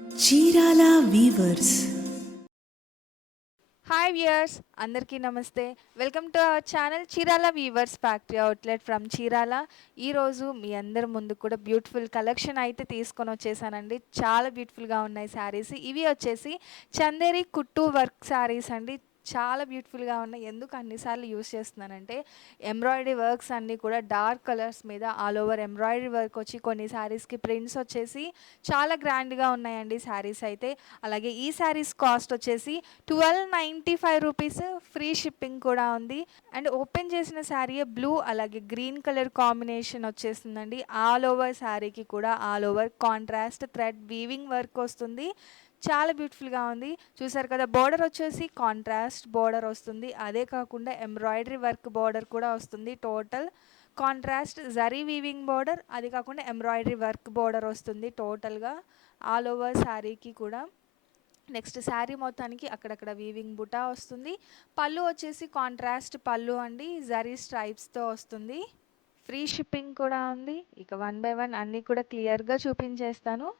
Chirala weavers. Hi viewers, అందరికీ నమస్తే. Welcome to our channel Chirala weavers factory outlet from Chirala. ఈరోజు మీ అందరి ముందు కూడా బ్యూటిఫుల్ కలెక్షన్ అయితే తీసుకొని వచ్చేసానండి. చాలా బ్యూటిఫుల్గా ఉన్నాయి శారీస్. ఇవి వచ్చేసి చందేరి కుట్టు వర్క్ శారీస్ అండి. చాలా బ్యూటిఫుల్గా ఉన్నాయి. ఎందుకు అన్నిసార్లు యూస్ చేస్తున్నానంటే ఎంబ్రాయిడరీ వర్క్స్ అన్నీ కూడా డార్క్ కలర్స్ మీద ఆల్ ఓవర్ ఎంబ్రాయిడరీ వర్క్ వచ్చి కొన్ని శారీస్కి ప్రింట్స్ వచ్చేసి చాలా గ్రాండ్గా ఉన్నాయండి శారీస్ అయితే. అలాగే ఈ శారీస్ కాస్ట్ వచ్చేసి 1295 రూపీస్, ఫ్రీ షిప్పింగ్ కూడా ఉంది. అండ్ ఓపెన్ చేసిన శారీ బ్లూ అలాగే గ్రీన్ కలర్ కాంబినేషన్ వచ్చేస్తుందండి. ఆల్ ఓవర్ శారీకి కూడా all over contrast thread weaving work వస్తుంది. చాలా బ్యూటిఫుల్గా ఉంది. చూసారు కదా, బోర్డర్ వచ్చేసి కాంట్రాస్ట్ బోర్డర్ వస్తుంది. అదే కాకుండా ఎంబ్రాయిడరీ వర్క్ బోర్డర్ కూడా వస్తుంది. Total contrast zari weaving border, అది కాకుండా ఎంబ్రాయిడరీ వర్క్ బోర్డర్ వస్తుంది టోటల్గా ఆల్ ఓవర్ శారీకి కూడా. నెక్స్ట్ శారీ మొత్తానికి అక్కడక్కడ వీవింగ్ బుటా వస్తుంది. పళ్ళు వచ్చేసి కాంట్రాస్ట్ పళ్ళు అండి, జరీ స్ట్రైప్స్తో వస్తుంది. ఫ్రీ షిప్పింగ్ కూడా ఉంది. ఇక వన్ బై వన్ అన్నీ కూడా క్లియర్గా చూపించేస్తాను.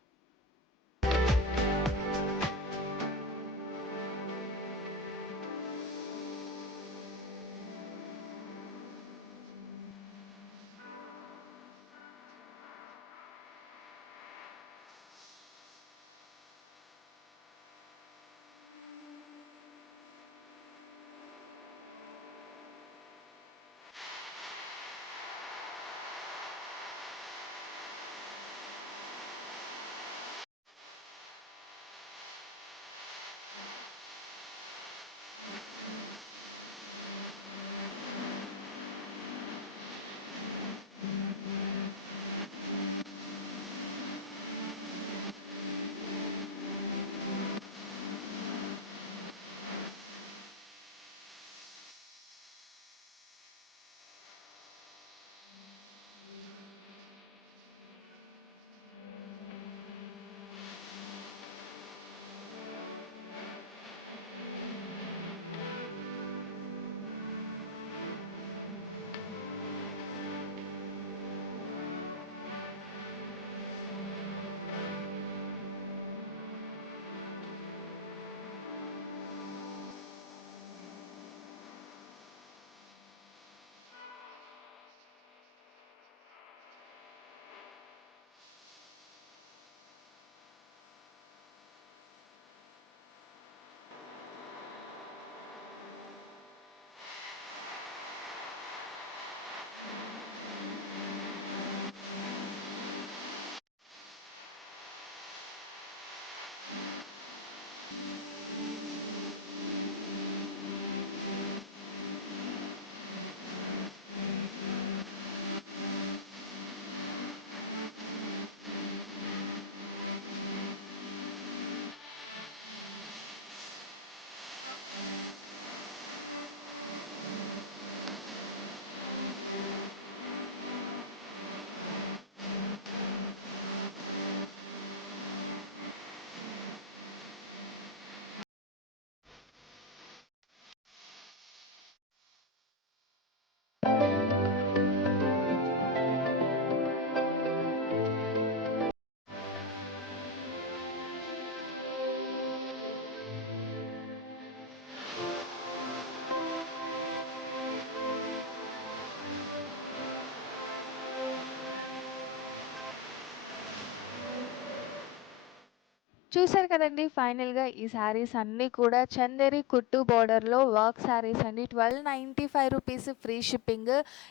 చూసారు కదండి, ఫైనల్గా ఈ శారీస్ అన్నీ కూడా చందేరి కుట్టు బోర్డర్లో వర్క్ శారీస్ అండి. 1295 రూపీస్, ఫ్రీ షిప్పింగ్.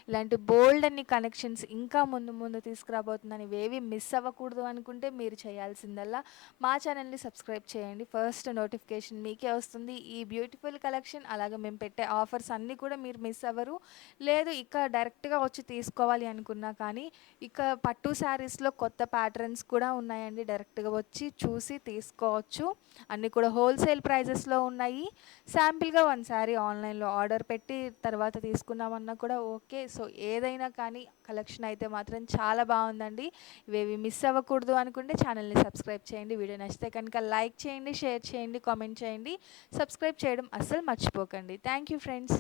ఇలాంటి బోల్డ్ అన్ని కనెక్షన్స్ ఇంకా ముందు ముందు తీసుకురాబోతున్నాను. ఇవేవి మిస్ అవ్వకూడదు అనుకుంటే మీరు చేయాల్సిందల్లా మా ఛానల్ని సబ్స్క్రైబ్ చేయండి. ఫస్ట్ నోటిఫికేషన్ మీకే వస్తుంది ఈ బ్యూటిఫుల్ కలెక్షన్. అలాగే మేము పెట్టే ఆఫర్స్ అన్నీ కూడా మీరు మిస్ అవ్వరు. లేదు ఇక డైరెక్ట్గా వచ్చి తీసుకోవాలి అనుకున్నా కానీ ఇక పట్టు శారీస్లో కొత్త ప్యాటర్న్స్ కూడా ఉన్నాయండి. డైరెక్ట్గా వచ్చి చూసి తీసుకోవచ్చు. అన్నీ కూడా హోల్సేల్ ప్రైజెస్లో ఉన్నాయి. శాంపిల్గా వన్ శారీ ఆన్లైన్లో ఆర్డర్ పెట్టి తర్వాత తీసుకున్నామన్నా కూడా ఓకే. సో ఏదైనా కానీ కలెక్షన్ అయితే మాత్రం చాలా బాగుందండి. ఇవేవి మిస్ అవ్వకూడదు అనుకుంటే ఛానల్ని సబ్స్క్రైబ్ చేయండి. వీడియో నచ్చితే కనుక లైక్ చేయండి, షేర్ చేయండి, కామెంట్ చేయండి. సబ్స్క్రైబ్ చేయడం అస్సలు మర్చిపోకండి. Thank you friends.